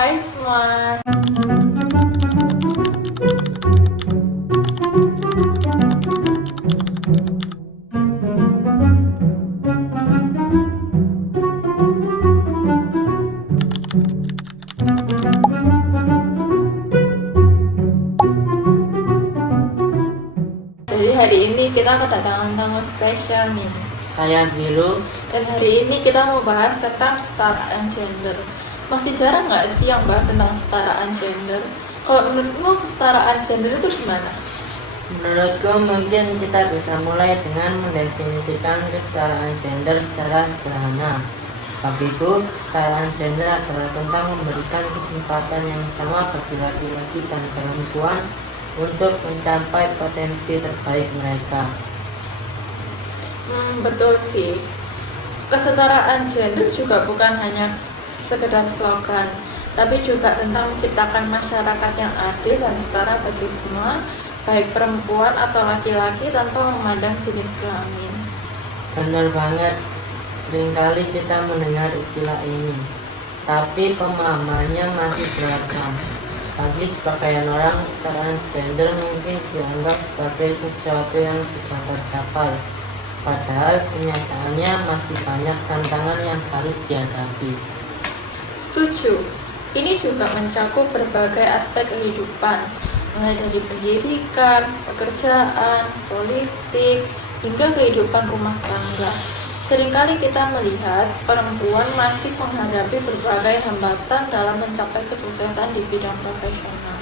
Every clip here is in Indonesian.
Hai semua. Jadi hari ini kita kedatangan tamu spesial nih. Saya Biru. Dan hari ini kita mau bahas tentang kesetaraan gender. Masih jarang nggak sih yang bahas tentang kesetaraan gender? Kalau menurutmu kesetaraan gender itu gimana? Menurutku mungkin kita bisa mulai dengan mendefinisikan kesetaraan gender secara sederhana. Bagiku, kesetaraan gender adalah tentang memberikan kesempatan yang sama bagi laki-laki dan perempuan untuk mencapai potensi terbaik mereka. Betul sih. Kesetaraan gender juga bukan hanya sekedar slogan, tapi juga tentang menciptakan masyarakat yang adil dan setara bagi semua, baik perempuan atau laki-laki tanpa memandang jenis kelamin. Benar banget, seringkali kita mendengar istilah ini, tapi pemahamannya masih beragam. Bagi sebagian orang, kesetaraan gender mungkin dianggap sebagai sesuatu yang sudah tercapai. Padahal kenyataannya masih banyak tantangan yang harus dihadapi. Setuju. Ini juga mencakup berbagai aspek kehidupan, mulai dari pendidikan, pekerjaan, politik, hingga kehidupan rumah tangga. Seringkali kita melihat perempuan masih menghadapi berbagai hambatan dalam mencapai kesuksesan di bidang profesional.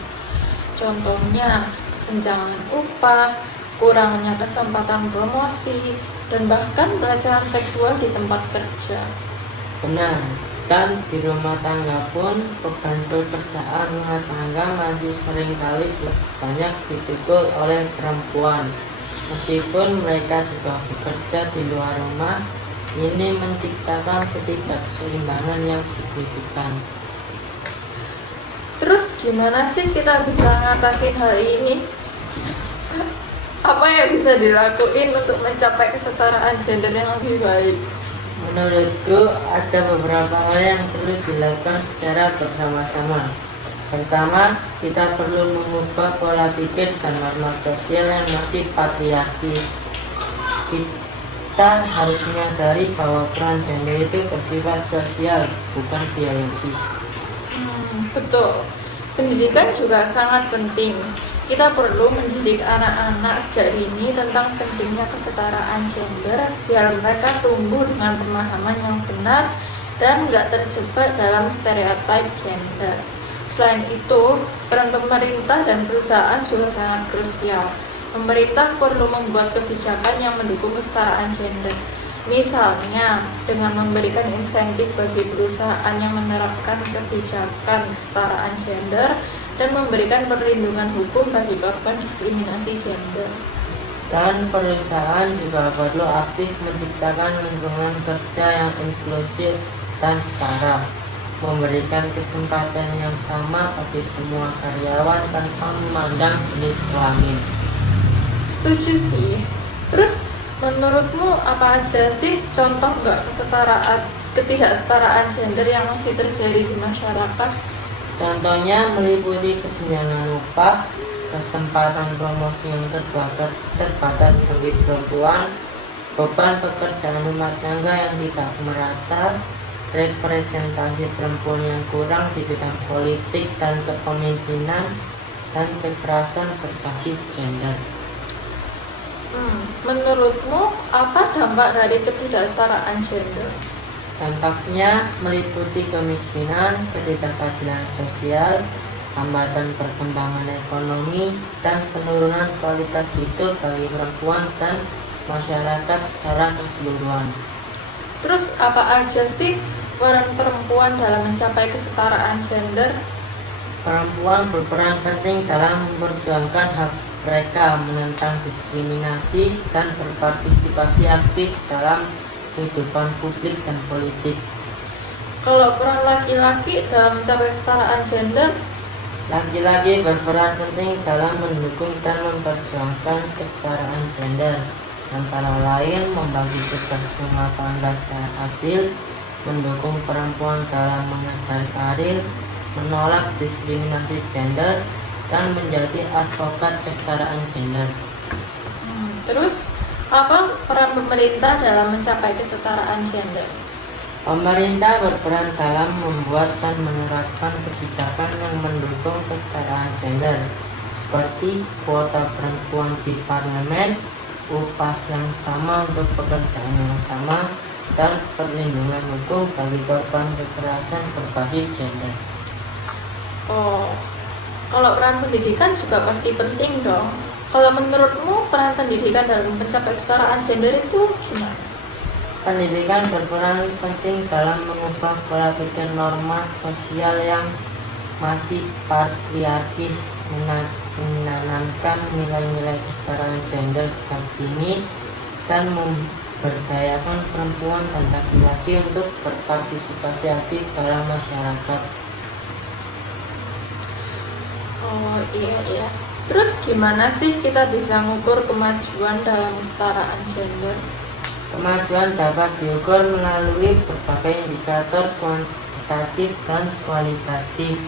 Contohnya, kesenjangan upah, kurangnya kesempatan promosi, dan bahkan pelecehan seksual di tempat kerja. Benar, dan di rumah tangga pun beban pekerjaan rumah tangga masih seringkali banyak dipikul oleh perempuan. Meskipun mereka juga bekerja di luar rumah, ini menciptakan ketidakseimbangan yang signifikan. Terus gimana sih kita bisa mengatasi hal ini? Apa yang bisa dilakuin untuk mencapai kesetaraan gender yang lebih baik? Menurutku ada beberapa hal yang perlu dilakukan secara bersama-sama. Pertama, kita perlu mengubah pola pikir dan norma sosial yang masih patriarkis. Kita harus menyadari bahwa peran gender itu bersifat sosial, bukan biologis. Betul. Pendidikan juga sangat penting. Kita perlu mendidik anak-anak sejak dini tentang pentingnya kesetaraan gender biar mereka tumbuh dengan pemahaman yang benar dan nggak terjebak dalam stereotip gender. Selain itu, peran pemerintah dan perusahaan juga sangat krusial. Pemerintah perlu membuat kebijakan yang mendukung kesetaraan gender. Misalnya, dengan memberikan insentif bagi perusahaan yang menerapkan kebijakan kesetaraan gender dan memberikan perlindungan hukum bagi korban diskriminasi gender. Dan perusahaan juga perlu aktif menciptakan lingkungan kerja yang inklusif dan setara, memberikan kesempatan yang sama bagi semua karyawan tanpa memandang jenis kelamin. Setuju sih. Terus menurutmu apa aja sih contoh ketidaksetaraan gender yang masih terjadi di masyarakat? Contohnya meliputi kesenjangan upah, kesempatan promosi yang terbatas bagi perempuan, beban pekerjaan rumah tangga yang tidak merata, representasi perempuan yang kurang di bidang politik dan kepemimpinan, dan kekerasan berbasis gender. Menurutmu apa dampak dari ketidaksetaraan gender? Dampaknya meliputi kemiskinan, ketidakadilan sosial, hambatan perkembangan ekonomi, dan penurunan kualitas hidup bagi perempuan dan masyarakat secara keseluruhan. Terus apa aja sih peran perempuan dalam mencapai kesetaraan gender? Perempuan berperan penting dalam memperjuangkan hak mereka, menentang diskriminasi, dan berpartisipasi aktif dalam kehidupan publik dan politik. Kalau peran laki-laki dalam mencapai kesetaraan gender? Laki-laki berperan penting dalam mendukung dan memperjuangkan kesetaraan gender, antara lain membagi tugas rumah tangga secara adil, mendukung perempuan dalam mengejar karir, menolak diskriminasi gender, dan menjadi advokat kesetaraan gender. Terus apa peran pemerintah dalam mencapai kesetaraan gender? Pemerintah berperan dalam membuat dan menerapkan kebijakan yang mendukung kesetaraan gender, seperti kuota perempuan di parlemen, upah yang sama untuk pekerjaan yang sama, dan perlindungan hukum bagi korban kekerasan berbasis gender. Oh, kalau peran pendidikan juga pasti penting dong. Kalau menurutmu peran pendidikan dalam mencapai kesetaraan gender itu gimana? Pendidikan berperan penting dalam mengubah pola pikir norma sosial yang masih patriarkis, menanamkan nilai-nilai kesetaraan gender sejak dini, dan memberdayakan perempuan dan laki-laki untuk berpartisipasi aktif dalam masyarakat. Oh iya. Terus gimana sih kita bisa mengukur kemajuan dalam kesetaraan gender? Kemajuan dapat diukur melalui berbagai indikator kuantitatif dan kualitatif,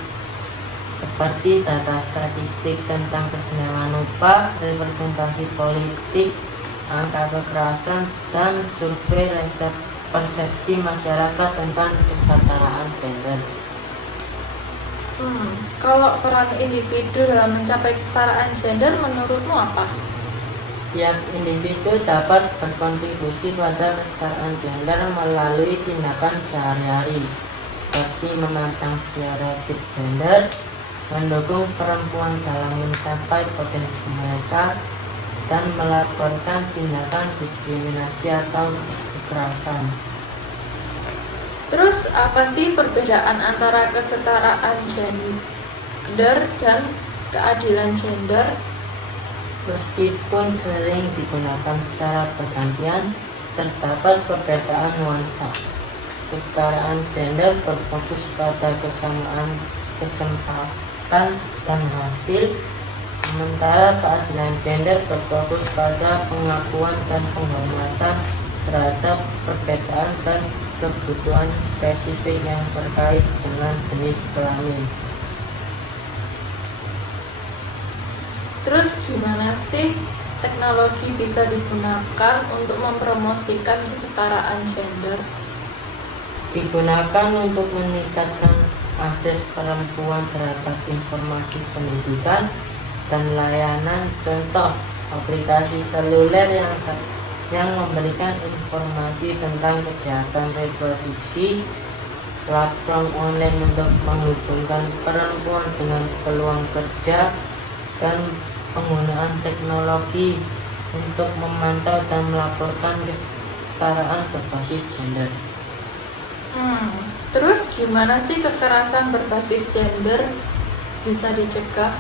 seperti data statistik tentang kesenjangan upah, representasi politik, angka kekerasan, dan survei persepsi masyarakat tentang kesetaraan gender. Kalau peran individu dalam mencapai kesetaraan gender menurutmu apa? Setiap individu dapat berkontribusi pada kesetaraan gender melalui tindakan sehari-hari, seperti menantang stereotip gender, mendukung perempuan dalam mencapai potensi mereka, dan melaporkan tindakan diskriminasi atau kekerasan. Terus apa sih perbedaan antara kesetaraan gender dan keadilan gender? Meskipun sering digunakan secara bergantian, terdapat perbedaan nuansa. Kesetaraan gender berfokus pada kesamaan kesempatan dan hasil, sementara keadilan gender berfokus pada pengakuan dan penghormatan terhadap perbedaan dan kebutuhan spesifik yang terkait dengan jenis kelamin. Terus gimana sih teknologi bisa digunakan untuk mempromosikan kesetaraan gender? Digunakan untuk meningkatkan akses perempuan terhadap informasi pendidikan dan layanan, contoh aplikasi seluler yang memberikan informasi tentang kesehatan reproduksi, platform online untuk menghubungkan perempuan dengan peluang kerja, dan penggunaan teknologi untuk memantau dan melaporkan kesetaraan berbasis gender. Terus gimana sih kekerasan berbasis gender bisa dicegah?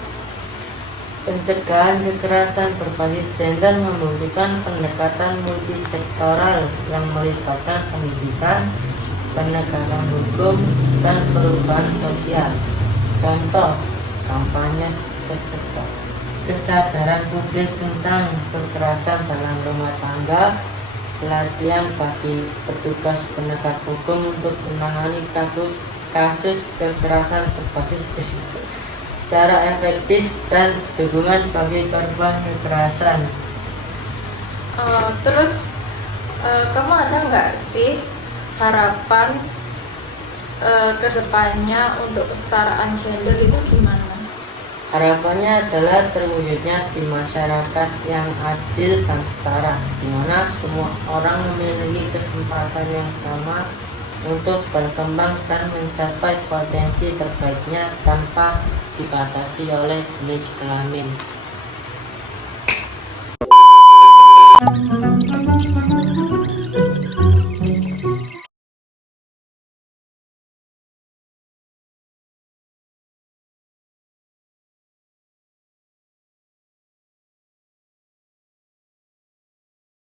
Pencegahan kekerasan berbasis gender membutuhkan pendekatan multisektoral yang melibatkan pendidikan, penegakan hukum, dan perubahan sosial. Contoh, kampanye kesadaran publik tentang kekerasan dalam rumah tangga, pelatihan bagi petugas penegak hukum untuk menangani kasus kekerasan berbasis gender secara efektif, dan dukungan bagi korban kekerasan. Terus kamu ada nggak sih harapan kedepannya untuk kesetaraan gender itu gimana? Harapannya adalah terwujudnya di masyarakat yang adil dan setara, di mana semua orang memiliki kesempatan yang sama untuk berkembang dan mencapai potensi terbaiknya tanpa dibatasi oleh jenis kelamin.